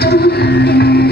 Música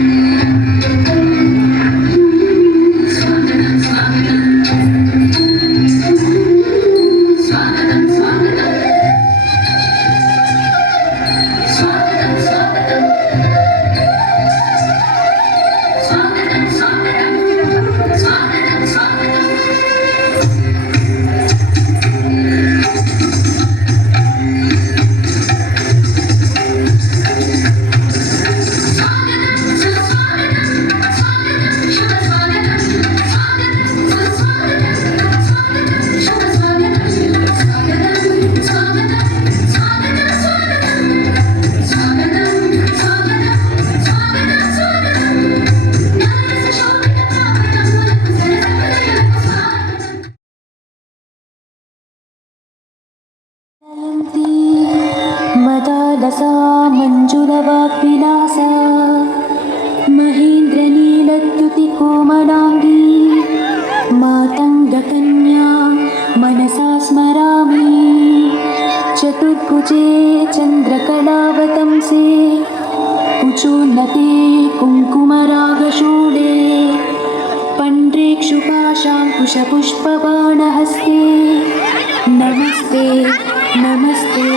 मञ्जुलवाग्विलासा महेन्द्रनीलद्युतिकोमलाङ्गी मातङ्गकन्या मनसा स्मरामि चतुर्भुजे चन्द्रकलावतंसे कुचोन्नते कुङ्कुमरागशूले पण्ड्रेक्षुपाशाङ्कुशपुष्पबाणहस्ते नमस्ते नमस्ते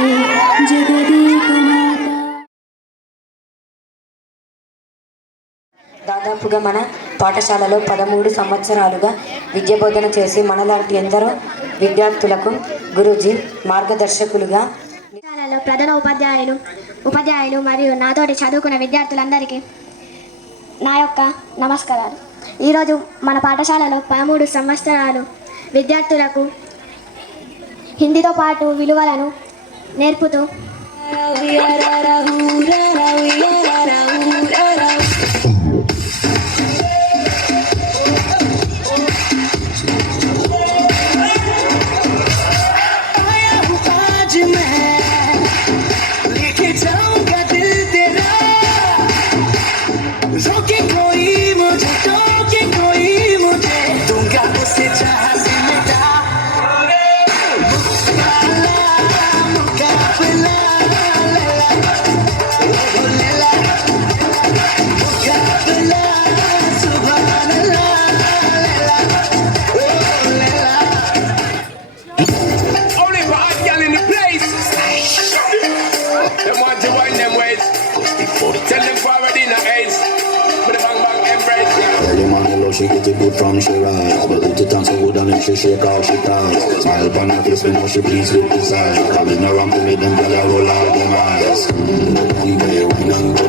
దాదాపుగా మన పాఠశాలలో పదమూడు సంవత్సరాలుగా విద్య బోధన చేసి మనలాంటి ఎందరో విద్యార్థులకు గురూజీ మార్గదర్శకులుగా పాఠశాలలో ప్రధాన ఉపాధ్యాయులు ఉపాధ్యాయులు మరియు నాతోటి చదువుకున్న విద్యార్థులందరికీ నా యొక్క నమస్కారాలు. ఈరోజు మన పాఠశాలలో పదమూడు సంవత్సరాలు విద్యార్థులకు హిందీతో పాటు విలువలను నేర్పుతూ shake out she ties Smile upon her face, we know she pleased with the size Coming around to me, them gyal a roll out them eyes. Go down wine and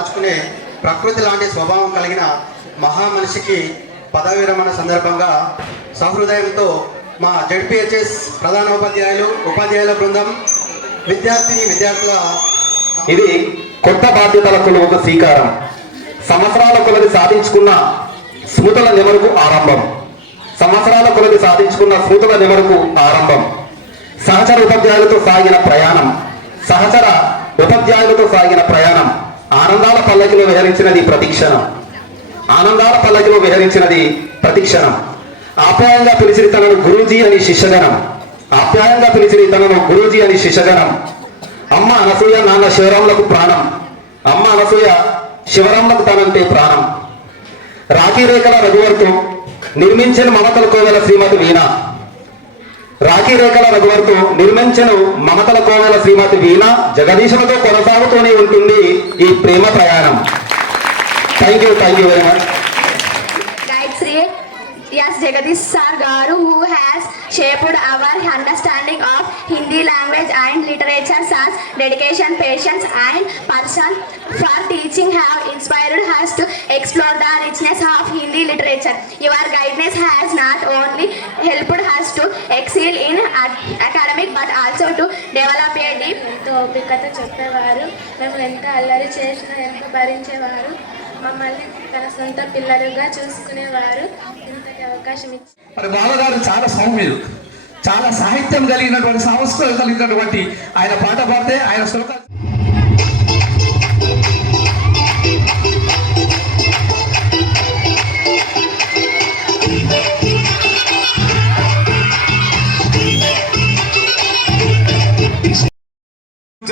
మార్చుకునే ప్రకృతి లాంటి స్వభావం కలిగిన మహామనిషికి పదవి విరమణ సందర్భంగా సహృదయంతో మా జడ్పిహెచ్ఎస్ ప్రధాన ఉపాధ్యాయులు ఉపాధ్యాయుల బృందం విద్యార్థిని విద్యార్థుల ఇది కొత్త బాధ్యతలకు ఒక స్వీకారం సంవత్సరాల కొలది సాధించుకున్న స్మృతుల నెమరుకు ఆరంభం. సంవత్సరాల కొలది సాధించుకున్న స్మృతుల నెమరుకు ఆరంభం. సహచర ఉపాధ్యాయులతో సాగిన ప్రయాణం. సహచర ఉపాధ్యాయులతో సాగిన ప్రయాణం. ఆనందాల పల్లకిలో విహరించినది ప్రతిక్షణం. ఆనందాల పల్లకిలో విహరించినది ప్రతిక్షణం. ఆప్యాయంగా పిలిచిన తనను గురూజీ అని శిష్యగణం. ఆప్యాయంగా పిలిచిన తనను గురూజీ అని శిష్యగణం. అమ్మ అనసూయ నాన్న శివరాములకు ప్రాణం. అమ్మ అనసూయ శివరాములకు తనంటే ప్రాణం. రాఖీ రేఖల రఘువర్తం నిర్మించిన మమతల కోవెల శ్రీమతి వీణ రాఖీ రేఖల రఘువర్తో నిర్మించను మమతల కోవెల శ్రీమతి వీణ జగదీశులతో కొనసాగుతూనే ఉంటుంది ఈ ప్రేమ ప్రయాణం. Thank you thank you very much Gayatri, yes, Jagadish Sir Garu, shaped our understanding of Hindi language and literature, such dedication, patience, and passion for teaching have inspired us to explore the richness of Hindi literature. Your guidance has not only helped us to excel in ac- academic but also to develop a deep ఎంతో ఓపికతో చెప్పేవారు మేము ఎంత అల్లరి చేసినా ఎంత భరించేవారు మమ్మల్ని తన సొంత పిల్లలుగా చూసుకునేవారు. ఇంతటి అవకాశం ఇచ్చి మరి బావగారు చాలా సౌమ్యులు. చాలా సాహిత్యం కలిగినటువంటి సంస్కృతి కలిగినటువంటి ఆయన పాట పాడితే ఆయన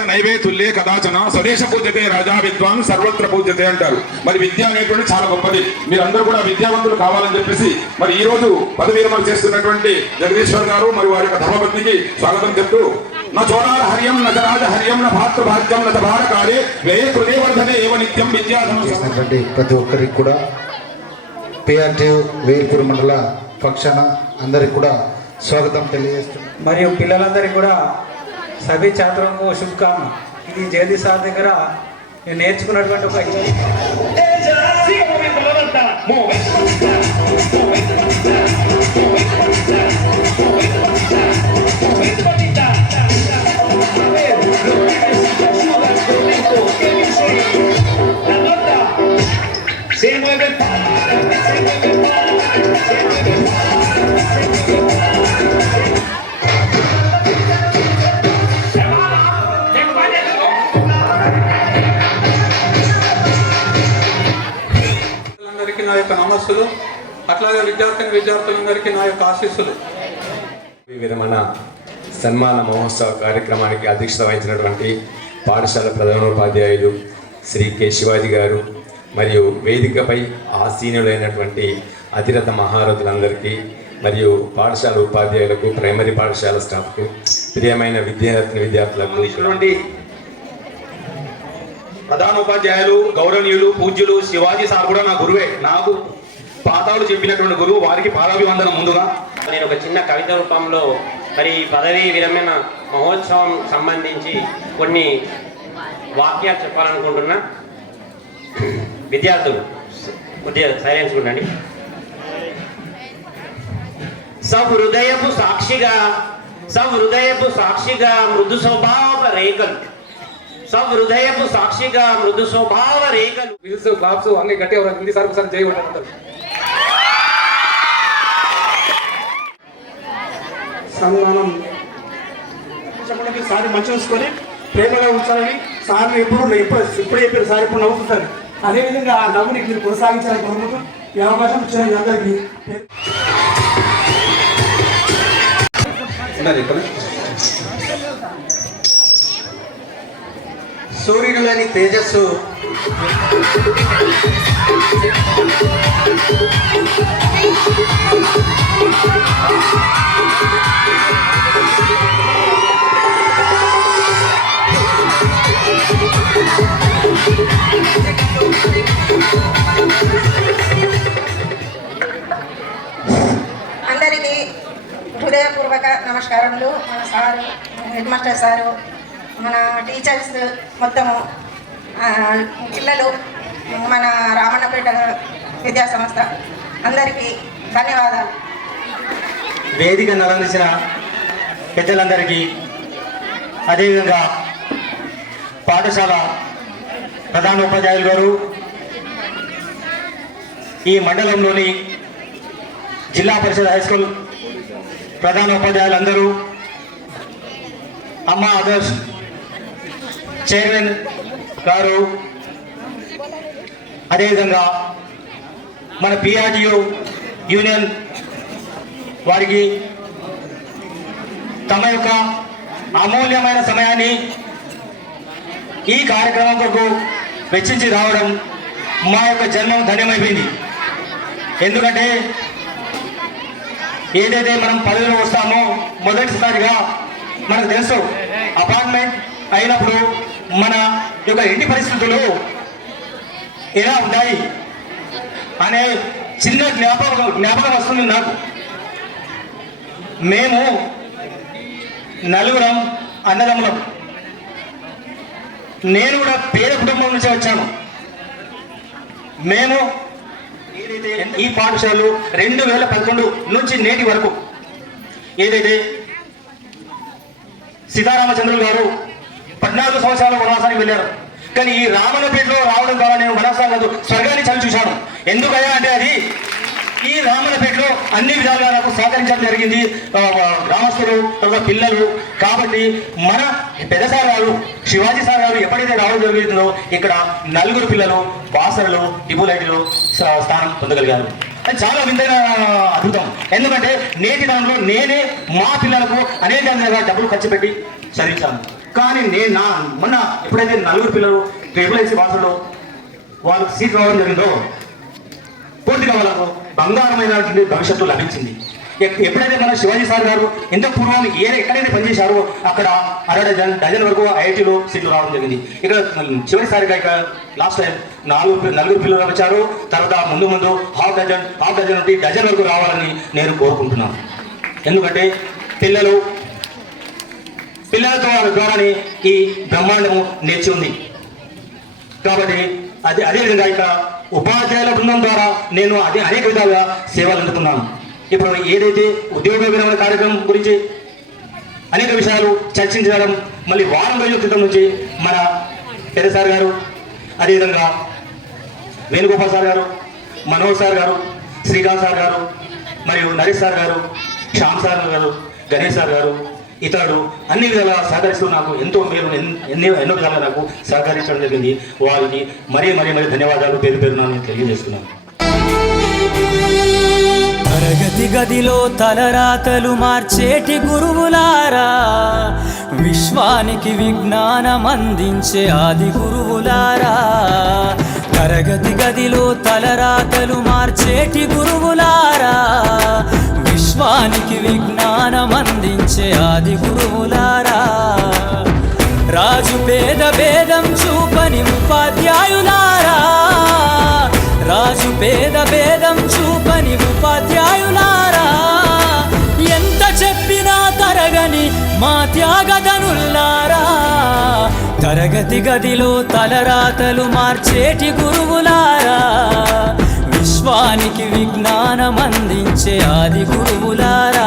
శ్లోకాలు నైవే తుల్యే కదాచన. స్వదేశ పూజ్యతే రాజా విద్వాన్ సర్వత్ర పూజ్యతే అంటారు. మరి విద్య అనేటువంటి చాలా గొప్పది. మీరందరూ కూడా విద్యావంతులు కావాలని చెప్పేసి మరి ఈ రోజు పదవి విరమణ చేస్తున్నటువంటి జగదీశ్వర్ గారు మరి వారి యొక్క ధర్మపత్నికి స్వాగతం చెప్తూ నా చోరాల హర్యం నచ రాజ హర్యం నా భాతృ భాగ్యం నచ భారకాలే వ్యయ కృదేవర్ధనే ఏవ నిత్యం విద్యాధనం చేసినటువంటి ప్రతి ఒక్కరికి కూడా పిఆర్టీ వేల్పూర్ మండల పక్షాన అందరికి కూడా స్వాగతం తెలియజేస్తున్నాం. మరియు పిల్లలందరికీ కూడా సభీ ఛాత్రంకు శుభకామన ఇది జగదీష్ సార్ దగ్గర నేను నేర్చుకున్నటువంటి ఒక నా యొక్క నమస్సులు అట్లాగే విద్యార్థిని విద్యార్థులందరికీ నా యొక్క ఆశీస్సులు. విరమణ సన్మాన మహోత్సవ కార్యక్రమానికి అధ్యక్షత వహించినటువంటి పాఠశాల ప్రధానోపాధ్యాయులు శ్రీ కె. శివాజీ గారు మరియు వేదికపై ఆసీనులైనటువంటి అతిరథ మహారథులందరికీ మరియు పాఠశాల ఉపాధ్యాయులకు ప్రైమరీ పాఠశాల స్టాఫ్కు ప్రియమైన విద్యార్థిని విద్యార్థులకు ప్రధానోపాధ్యాయులు గౌరవనీయులు పూజ్యులు శివాజీ సార్ కూడా నా గురువే. నాకు పాఠాలు చెప్పినటువంటి గురువు వారికి పాదాభివందనం ముందుగా. నేను ఒక చిన్న కవిత రూపంలో మరి ఈ పదవీ విరమణ మహోత్సవం సంబంధించి కొన్ని వాక్యాలు చెప్పాలనుకుంటున్నా. విద్యార్థులు కొద్దిగా సైలెన్స్ ఉండండి. సహృదయపు సాక్షిగా సహృదయపు సాక్షిగా మృదు స్వభావ రేఖలు. సహృదయపు సాక్షిగా మృదు స్వభావ రేఖలు. విల్స్ క్లాప్స్ అన్ని గట్టిగా హిందీ సార్ ఒకసారి జై ఉంటారు సన్మానం. చెప్పడానికి సార్ మంచి చూసుకొని ప్రేమగా ఉంచాలని సార్ని ఎప్పుడు ఇప్పుడు చెప్పారు సార్ ఇప్పుడు నవ్వుతుంటారు. అదేవిధంగా ఆ నవ్వుని మీరు కొనసాగించాలని కోరుకుంటూ ఈ అవకాశం ఇచ్చిన అందరికీ. ఉన్నది ఇక్కడ. సూర్యుడులోని తేజస్సు. అందరికీ హృదయపూర్వక నమస్కారములు. మన సారు హెడ్ మాస్టర్ సారు మన టీచర్స్ మొత్తము పిల్లలు మన రామన్నపేట విద్యా సంస్థ అందరికీ ధన్యవాదాలు. వేదిక నలందించిన పెద్దలందరికీ అదేవిధంగా పాఠశాల ప్రధానోపాధ్యాయులు గారు ఈ మండలంలోని జిల్లా పరిషత్ హై స్కూల్ ప్రధాన ఉపాధ్యాయులందరూ అమ్మ ఆదర్శ్ చైర్మన్ గారు అదేవిధంగా మన పిఆర్టీయు యూనియన్ వారికి తమ యొక్క అమూల్యమైన సమయాన్ని ఈ కార్యక్రమం కొరకు వెచ్చించి రావడం మా యొక్క జన్మం ధన్యమైపోయింది. ఎందుకంటే ఏదైతే మనం పదవిలో వస్తామో మొదటిసారిగా మనకు తెలుసు అపార్ట్మెంట్ అయినప్పుడు మన యొక్క ఇంటి పరిస్థితులు ఎలా ఉంటాయి అనే చిన్న జ్ఞాపకం జ్ఞాపకం వస్తుంది నాకు. మేము నలుగురం అన్నదమ్ములం. నేను కూడా పేద కుటుంబం నుంచి వచ్చాను. మేము ఏదైతే ఈ పాఠశాలలు రెండు వేల పదకొండు నుంచి నేటి వరకు ఏదైతే సీతారామచంద్రులు గారు పద్నాలుగు సంవత్సరాల వనవాసానికి వెళ్ళారు. కానీ ఈ రామనపేటలో రావడం ద్వారా నేను వనవాసం కాదు స్వర్గాన్ని చవి చూశాను. ఎందుకయ్యా అంటే అది? ఈ రామనపేటలో అన్ని విధాలుగా నాకు సహకరించడం జరిగింది. గ్రామస్తులు తర్వాత పిల్లలు. కాబట్టి మన పెద్దసార్ గారు శివాజీ సార్ గారు ఎప్పుడైతే రావడం జరుగుతుందో ఇక్కడ నలుగురు పిల్లలు బాసరలు డిబులైట్లో స్థానం పొందగలిగారు. అది చాలా వింతైన అద్భుతం. ఎందుకంటే నేటి దాంట్లో నేనే మా పిల్లలకు అనేక విధంగా డబ్బులు ఖర్చు పెట్టి చదివించాను. కానీ నేను నా మొన్న ఎప్పుడైతే నలుగురు పిల్లలు ట్రిపుల్ ఐసీ బాసలో వాళ్ళకి సీట్ రావడం జరిగిందో పూర్తిగా వాళ్ళకు బంగారమైనటువంటి భవిష్యత్తు లభించింది. ఎప్పుడైతే మన శివాజీ సార్ గారు ఎంత పూర్వం ఏ ఎక్కడైతే పనిచేశారో అక్కడ అర డజన్ డజన్ వరకు ఐఐటీలో సీట్లు రావడం జరిగింది. ఇక్కడ చివరిసారిగా ఇక లాస్ట్ టైం నాలుగు నలుగురు పిల్లలు వచ్చారు. తర్వాత ముందు ముందు హాఫ్ డజన్ హాఫ్ డజన్ నుండి డజన్ వరకు రావాలని నేను కోరుకుంటున్నాను. ఎందుకంటే పిల్లలు పిల్లలతో వారి ద్వారానే ఈ బ్రహ్మాండము నేర్చి ఉంది. కాబట్టి అదే అదేవిధంగా ఇక్కడ ఉపాధ్యాయుల బృందం ద్వారా నేను అదే అనేక విధాలుగా సేవలు అందుకున్నాను. ఇప్పుడు ఏదైతే ఉద్యోగ విరమణ కార్యక్రమం గురించి అనేక విషయాలు చర్చించడం మళ్ళీ వారం రోజుల క్రితం నుంచి మన పెద్దసార్ గారు అదేవిధంగా వేణుగోపాల్ సార్ గారు మనోజ్ సార్ గారు శ్రీకాంత్ సార్ గారు మరియు నరేష్ సార్ గారు శ్యామ్ సార్ గారు గణేష్ సార్ గారు ఇతడు అన్ని విధాలా సహకరిస్తూ నాకు ఎంతో మేలు ఎన్ని ఎన్నో ఎన్నో విధాలుగా నాకు సహకరించడం జరిగింది. వారికి మరీ మరీ మరీ ధన్యవాదాలు పేరు పేరు నేను తెలియజేస్తున్నాను. తరగతి గదిలో తలరాతలు మార్చేటి గురువులారా విశ్వానికి విజ్ఞానం అందించే ఆది గురువులారా. తరగతి గదిలో తలరాతలు మార్చేటి గురువులారా విశ్వానికి విజ్ఞానం అందించే ఆది గురువులారా. రాజు పేద భేదం చూపని ఉపాధ్యాయులారా. రాజు పేద భేదం చూపని ఉపాధ్యాయులారా. ఎంత చెప్పినా తరగని మా త్యాగదనుల్లారా తరగతి గదిలో తలరాతలు మార్చేటి గురువులారా. విశ్వానికి విజ్ఞానం అందించే ఆది గురువులారా.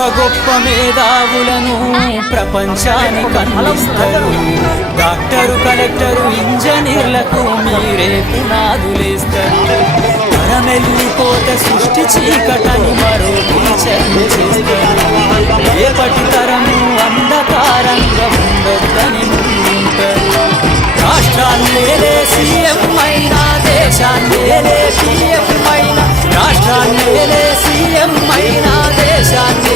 గొప్ప గొప్ప మేధావులను ప్రపంచానికి అందిస్తారు డాక్టరు కలెక్టరు ఇంజనీర్లకు మీరే పునాదులేస్తారు. తరమెల్లిపోతే సృష్టి చీకటని మరో టీచర్లు చేస్తారు. రేపటి తరము అంధకారంగా ఉండొద్దని ముందుంటారు రాష్ట్రాన్నేలే సీఎం అయినా దేశాన్నేలే పీఎం అయినా రాష్ట్రాన్నేలే సీఎం అయినా దేశాన్ని